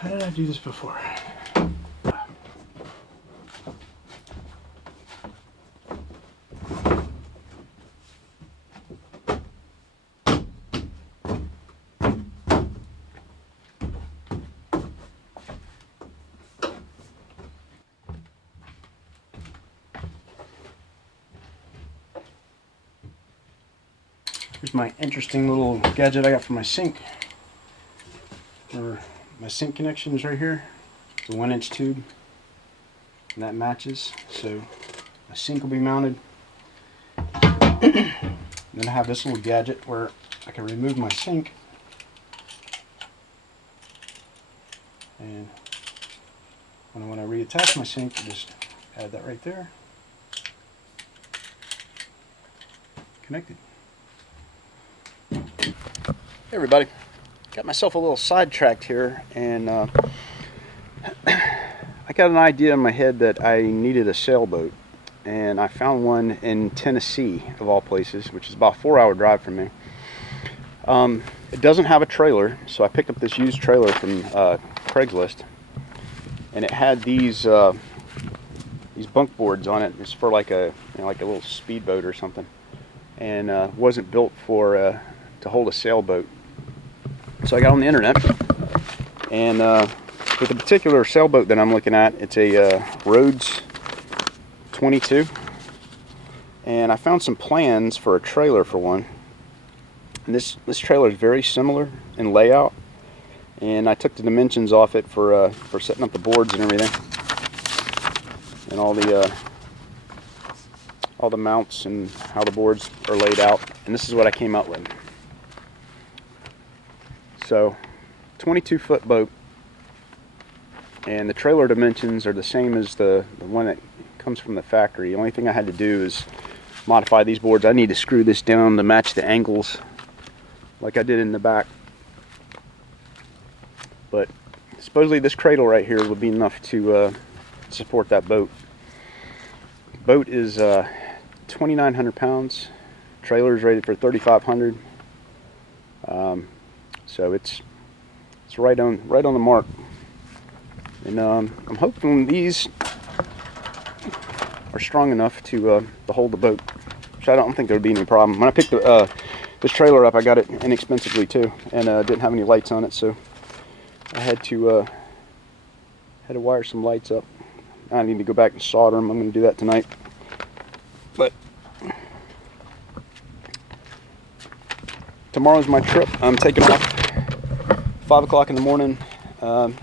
How did I do this before? Here's my interesting little gadget I got for my sink. Or my sink connection is right here. It's a 1-inch tube, and that matches. So my sink will be mounted. Then I have this little gadget where I can remove my sink, and when I reattach my sink, I just add that right there. Connected. Hey everybody, got myself a little sidetracked here, and I got an idea in my head that I needed a sailboat, and I found one in Tennessee of all places, which is about a 4-hour drive from me. It doesn't have a trailer, so I picked up this used trailer from Craigslist, and it had these bunk boards on it. It's for like a like a little speedboat or something, and wasn't built for to hold a sailboat. So I got on the internet, and with the particular sailboat that I'm looking at, it's a Rhodes 22, and I found some plans for a trailer for one. And this trailer is very similar in layout, and I took the dimensions off it for setting up the boards and everything, and all the mounts and how the boards are laid out. And this is what I came out with. So 22-foot boat, and the trailer dimensions are the same as the one that comes from the factory. The only thing I had to do is modify these boards. I need to screw this down to match the angles like I did in the back. But supposedly this cradle right here would be enough to support that boat. The boat is 2,900 pounds. Trailer is rated for 3,500. So it's right on the mark, and I'm hoping these are strong enough to hold the boat, which I don't think there would be any problem. When I picked this trailer up, I got it inexpensively too, and didn't have any lights on it, so I had to wire some lights up. I need to go back and solder them. I'm going to do that tonight. But tomorrow's my trip. I'm taking off 5 o'clock in the morning. On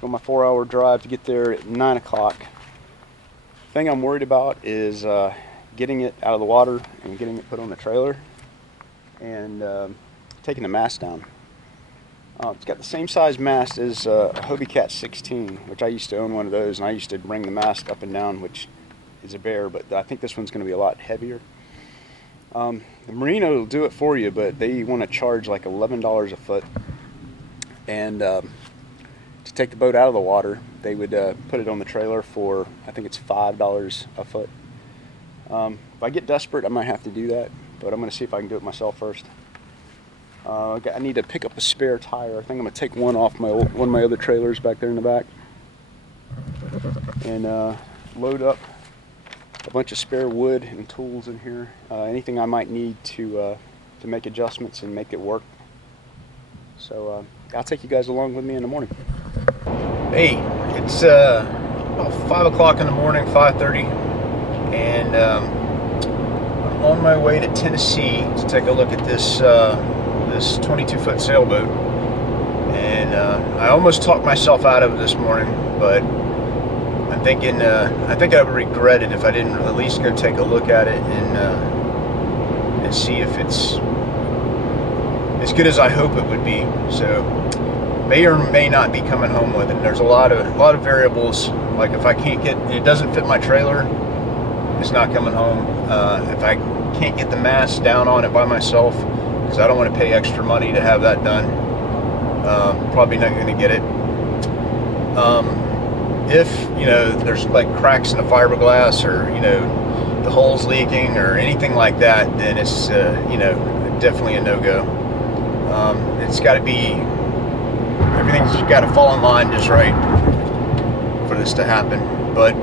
my 4-hour drive to get there at 9 o'clock. Thing I'm worried about is getting it out of the water and getting it put on the trailer, and taking the mast down. It's got the same size mast as a Hobie Cat 16, which I used to own one of those, and I used to bring the mast up and down, which is a bear, but I think this one's going to be a lot heavier. The Merino will do it for you, but they want to charge like $11 a foot. And to take the boat out of the water, they would put it on the trailer for, I think it's $5 a foot. If I get desperate, I might have to do that, but I'm going to see if I can do it myself first. I need to pick up a spare tire. I think I'm going to take one off one of my other trailers back there in the back, and load up a bunch of spare wood and tools in here. Anything I might need to make adjustments and make it work. So I'll take you guys along with me in the morning. Hey, it's about 5 o'clock in the morning, 5:30, and I'm on my way to Tennessee to take a look at this 22-foot sailboat. And I almost talked myself out of it this morning, but I'm thinking I think I would regret it if I didn't at least go take a look at it and see if it's as good as I hope it would be. So may or may not be coming home with it. And there's a lot of variables. Like if I can't get it, doesn't fit my trailer, it's not coming home. If I can't get the mast down on it by myself, because I don't want to pay extra money to have that done, probably not going to get it. If there's like cracks in the fiberglass, or the hole's leaking or anything like that, then it's definitely a no-go. It's got to be everything's got to fall in line just right for this to happen. But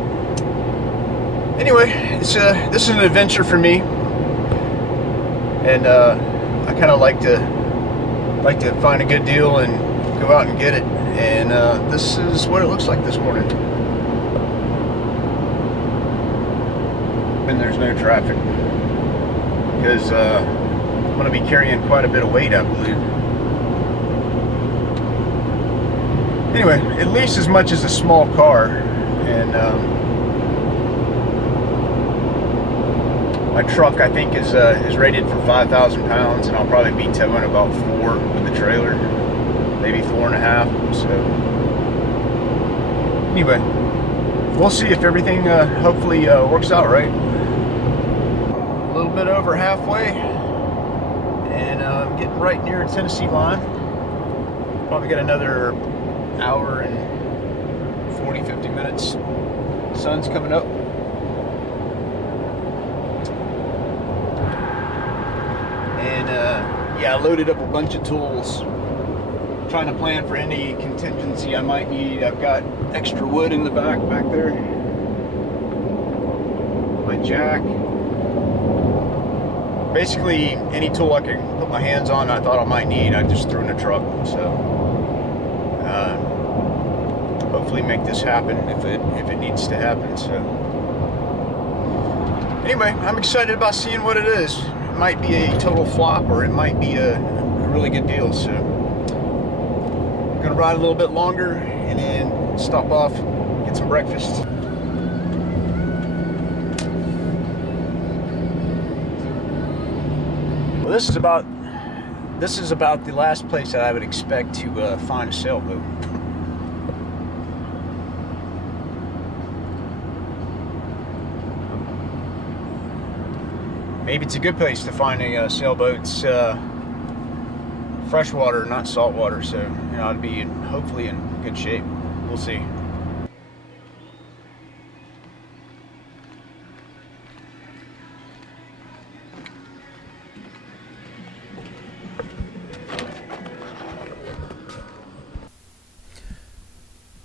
anyway, this is an adventure for me, and I kind of like to find a good deal and go out and get it. And this is what it looks like this morning. And there's no traffic because I'm going to be carrying quite a bit of weight, I believe. Anyway, at least as much as a small car, and my truck I think is rated for 5,000 pounds, and I'll probably be towing about 4 with the trailer, maybe 4.5. So anyway, we'll see if everything hopefully works out right. A little bit over halfway, and I'm getting right near the Tennessee line. Probably got another hour and 40-50 minutes. Sun's coming up. And yeah, I loaded up a bunch of tools, trying to plan for any contingency I might need. I've got extra wood in the back there, my jack, basically any tool I could put my hands on I thought I might need, I just threw in the truck. So hopefully make this happen if it needs to happen. So anyway, I'm excited about seeing what it is. It might be a total flop, or it might be a really good deal. So I'm gonna ride a little bit longer and then stop off, get some breakfast. Well, this is about the last place that I would expect to find a sailboat. Maybe it's a good place to find a sailboat. It's freshwater, not saltwater, so you know, I'd be hopefully in good shape. We'll see.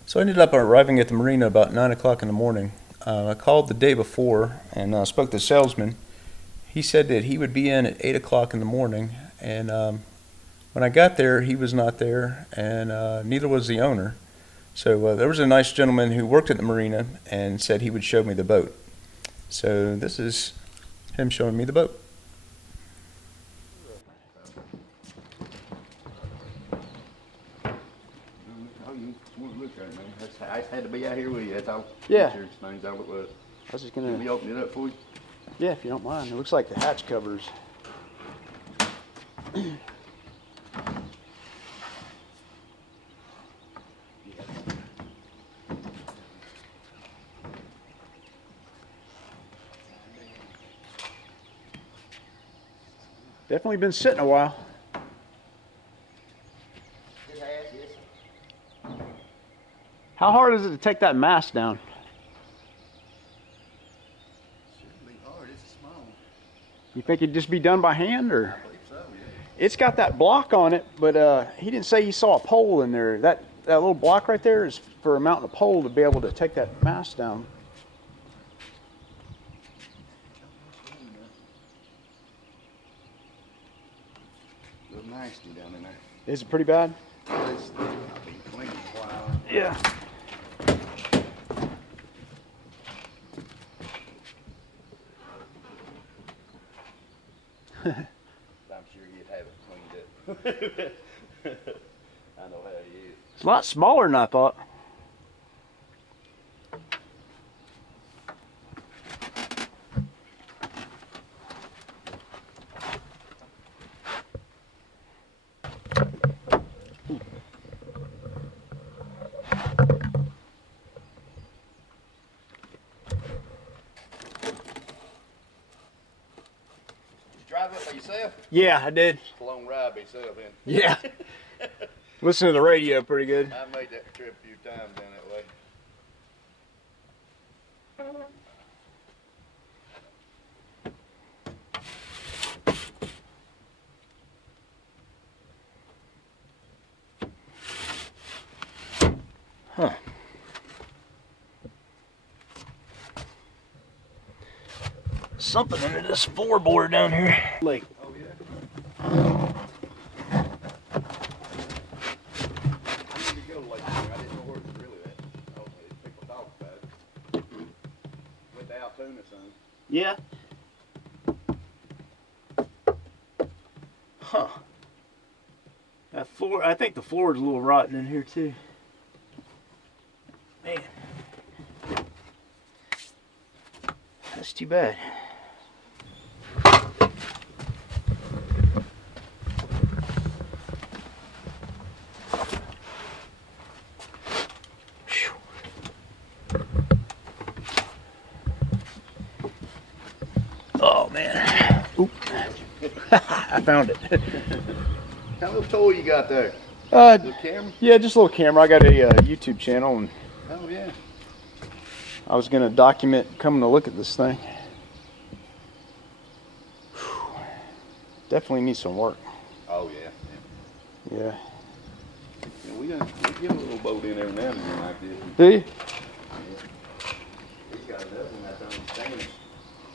So I ended up arriving at the marina about 9 o'clock in the morning. I called the day before and spoke to the salesman. He said that he would be in at 8 o'clock in the morning, and when I got there, he was not there, and neither was the owner. So there was a nice gentleman who worked at the marina and said he would show me the boat. So this is him showing me the boat. I just had to be out here with you, that's all. Yeah. That's all it was. I was just Can we open it up for you? Yeah, if you don't mind. It looks like the hatch covers. Definitely been sitting a while. It has, yes. How hard is it to take that mast down? Shouldn't be hard, it's small. You think it'd just be done by hand, or? I believe so, yeah. It's got that block on it, but he didn't say he saw a pole in there. That little block right there is for mounting a pole to be able to take that mast down. A little nasty down in there. Is it pretty bad? It's not been cleaned in a while. Yeah. I'm sure you'd have it cleaned up. I know how it is. It's a lot smaller than I thought. Drive up by yourself? Yeah, I did. It's a long ride by yourself, then. Yeah. Listen to the radio pretty good. I made that trip a few times down that way. Huh. Something under this floorboard down here. Like, Oh, yeah. I need to go like that. I didn't know where it was really at. Oh, people talk about it. Went to Altoona, son. yeah. Huh. That floor, I think the floor is a little rotten in here too. Man. That's too bad. Phew. Oh man. Oop. I found it. What kind of little toy you got there? Uh, Little camera? yeah, just a little camera. I got a YouTube channel, and Oh, yeah. I was gonna document coming to look at this thing. Whew. Definitely needs some work. Oh, yeah. Yeah. Yeah, we get a little boat in every now and then like this. Do you? He's got another one that's on Spanish.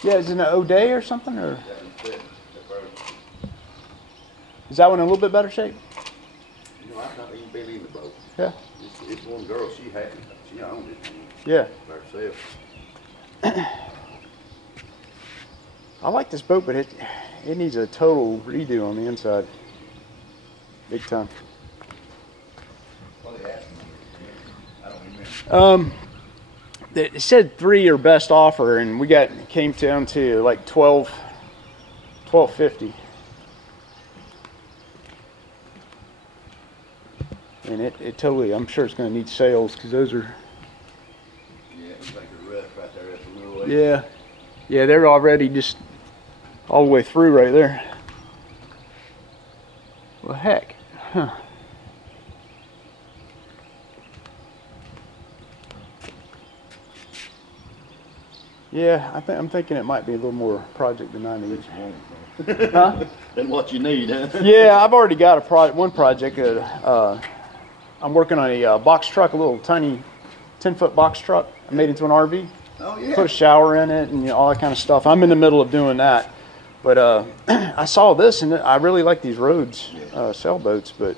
Yeah, is it an O'Day or something, or That one's fit. That's right. is that one in a little bit better shape? You know, I've not even been in the boat. Yeah. It's one girl, she had it. She owned it Yeah. by herself. I like this boat, but it needs a total redo on the inside. Big time. What they asked me? I don't remember. It said 3 or best offer, and we came down to like 1250. And it totally, I'm sure it's going to need sails, because those are, Yeah, it's like a rough right there. That's a little way. yeah, yeah, they're already just all the way through right there. Well, heck, huh. Yeah, I'm thinking it might be a little more project than I need. Huh? That's what you need, huh? Yeah, I've already got one project. I'm working on a box truck, a little tiny 10-foot box truck. I made into an RV. Oh, yeah. Put a shower in it and all that kind of stuff. I'm in the middle of doing that. But I saw this, and I really like these Rhodes sailboats, but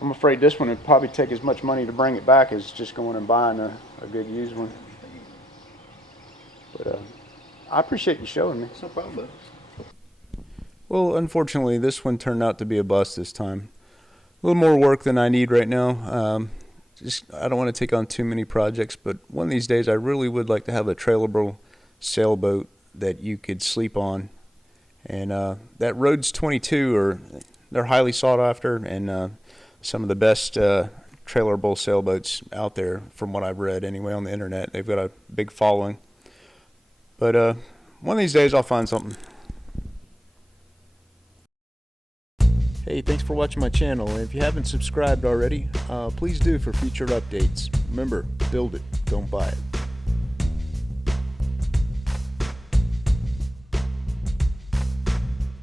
I'm afraid this one would probably take as much money to bring it back as just going and buying a good used one. But I appreciate you showing me. It's no problem, bud. Well, unfortunately, this one turned out to be a bust this time. A little more work than I need right now. I don't want to take on too many projects, but one of these days I really would like to have a trailerable sailboat that you could sleep on. And that Rhodes 22 they're highly sought after, and some of the best trailerable sailboats out there, from what I've read anyway on the internet. They've got a big following. But one of these days I'll find something. Hey, thanks for watching my channel. And if you haven't subscribed already, please do for future updates. Remember, build it, don't buy it.